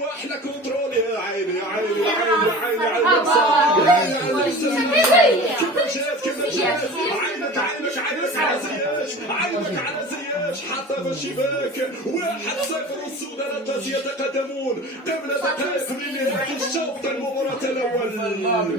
واحنا كنترول يا عيني يا عيني يا عيني يا عيني عينك على زياش حتى في الشباك 1-0 والسودان يتقدمون قبل دقائق من نهاية الشوط المباراة الأول.